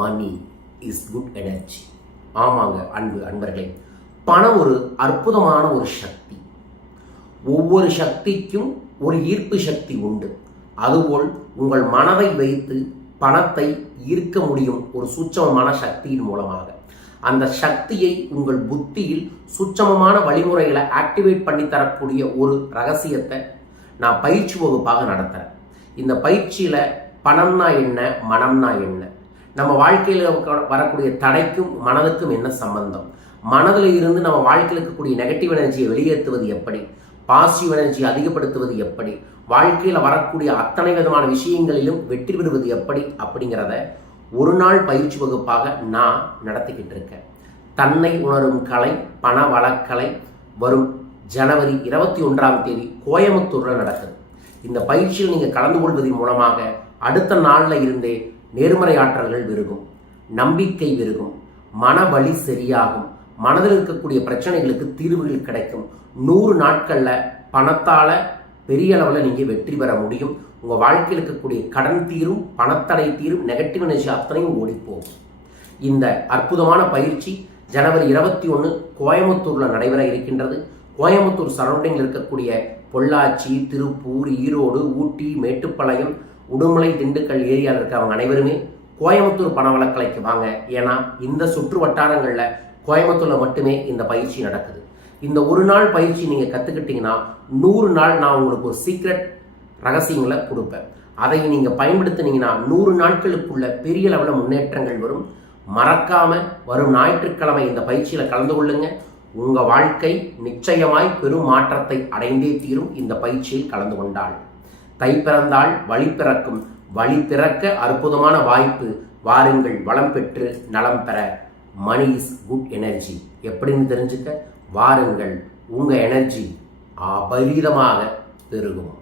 Money is good energy ஆமாங்க அன்பு அன்பர்களே. பணம் ஒரு அற்புதமான ஒரு சக்தி. ஒவ்வொரு சக்திக்கும் ஒரு ஈர்ப்பு சக்தி உண்டு. அதுபோல் உங்கள் மனதை வைத்து பணத்தை ஈர்க்க முடியும் ஒரு சூட்சமமான சக்தியின் மூலமாக. அந்த சக்தியை உங்கள் புத்தியில் சூட்சமமான வழிமுறைகளை ஆக்டிவேட் பண்ணி தரக்கூடிய ஒரு ரகசியத்தை நான் பயிற்சி வகுப்பாக நடத்துகிறேன் இந்த பயிற்சியில் பணம்னா என்ன மனம்னா என்ன? நம்ம வாழ்க்கையில் வரக்கூடிய தடைக்கும் மனதுக்கும் என்ன சம்பந்தம்? மனதில் இருந்து நம்ம வாழ்க்கையில் இருக்கக்கூடிய நெகட்டிவ் எனர்ஜியை வெளியேற்றுவது எப்படி? பாசிட்டிவ் எனர்ஜி அதிகப்படுத்துவது எப்படி? வாழ்க்கையில் வரக்கூடிய அத்தனை விதமான விஷயங்களிலும் வெற்றி பெறுவது எப்படி? அப்படிங்கிறத ஒரு நாள் பயிற்சி வகுப்பாக நான் நடத்திக்கிட்டு இருக்கேன். தன்னை உணரும் கலை பண வளக்கலை வரும் ஜனவரி இருபத்தி ஒன்றாம் தேதி கோயம்புத்தூரில் நடக்குது. இந்த பயிற்சியில் நீங்கள் கலந்து கொள்வதன் மூலமாக அடுத்த நாளில் இருந்தே நேர்மறை ஆற்றல்கள் விருகும் நம்பிக்கை விருகும் மன வலி சரியாகும் மனதில் இருக்கக்கூடிய பிரச்சனைகளுக்கு தீர்வுகள் கிடைக்கும். நூறு நாட்களில் பணத்தால் பெரிய அளவில் நீங்கள் வெற்றி பெற முடியும். உங்கள் வாழ்க்கையில் இருக்கக்கூடிய கடன் தீரும் பணத்தடை தீரும் நெகட்டிவ் எனர்ஜி அத்தனையும் ஓடிப்போகும். இந்த அற்புதமான பயிற்சி ஜனவரி இருபத்தி ஒன்று கோயம்புத்தூரில் நடைபெற இருக்கின்றது. கோயம்புத்தூர் சரௌண்டிங்கில் இருக்கக்கூடிய பொள்ளாச்சி திருப்பூர் ஈரோடு ஊட்டி மேட்டுப்பாளையம் உடுமலை திண்டுக்கல் ஏரியாவில் இருக்கிறவங்க அனைவருமே கோயம்புத்தூர் பண வழக்கலைக்கு வாங்க. ஏன்னா இந்த சுற்று வட்டாரங்களில் கோயம்புத்தூரில் மட்டுமே இந்த பயிற்சி நடக்குது. இந்த ஒரு நாள் பயிற்சி நீங்கள் கற்றுக்கிட்டீங்கன்னா நூறு நாள் நான் உங்களுக்கு ஒரு சீக்ரெட் ரகசியங்களை கொடுப்பேன். அதை நீங்கள் பயன்படுத்தினீங்கன்னா நூறு நாட்களுக்குள்ள பெரிய லெவலில் முன்னேற்றங்கள் வரும். மறக்காமல் வரும் ஞாயிற்றுக்கிழமை இந்த பயிற்சியில் கலந்து கொள்ளுங்க. உங்கள் வாழ்க்கை நிச்சயமாய் பெரும் மாற்றத்தை அடைந்தே தீரும் இந்த பயிற்சியில் கலந்து கொண்டாள் தை பிறந்தால் வழி பிறக்கும். வழி பிறக்க அற்புதமான வாய்ப்பு. வாருங்கள் வளம் பெற்று நலம் பெற. மணி இஸ் குட் எனர்ஜி எப்படின்னு தெரிஞ்சுக்க? வாருங்கள் உங்கள் எனர்ஜி அபரீதமாக பெருகும்.